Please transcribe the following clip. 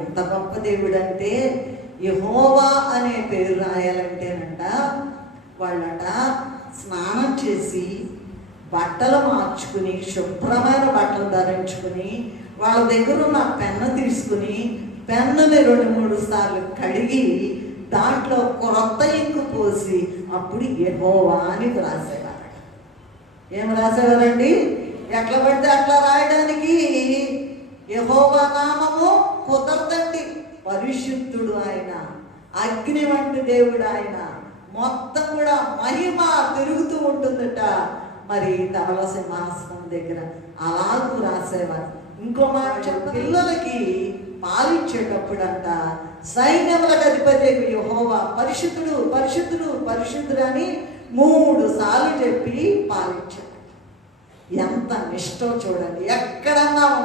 ఎంత గొప్ప దేవుడు అంటే, యెహోవా అనే పేరు రాయాలంటేనంట వాళ్ళట స్నానం చేసి బట్టలు మార్చుకుని శుభ్రమైన బట్టలు ధరించుకుని వాళ్ళ దగ్గర ఉన్న పెన్ను తీసుకుని పెన్నుని 2-3 సార్లు కడిగి దాంట్లో క్రొత్త ఇంకు పోసి అప్పుడు యెహోవా అని రాసేవారు. ఏం రాసేవారండి? ఎట్లా పడితే అట్లా రాయడానికి యెహోవా నామము కుదరదండి. పరిశుద్ధుడు ఆయన, అగ్ని వంటి దేవుడు ఆయన, మొత్తం కూడా మహిమ తిరుగుతూ ఉంటుందట. మరి ధవళ సింహాసనం దగ్గర అలాగూ రాసేవారు. ఇంకో మాట, పిల్లలకి పాలిచ్చేటప్పుడంట సైన్యములకు అధిపతి యెహోవా పరిశుద్ధుడు పరిశుద్ధుడు పరిశుద్ధుడు అని 3 సార్లు చెప్పి పాలిచ్చాడు. ఎంత నిష్టో చూడండి. ఎక్కడన్నా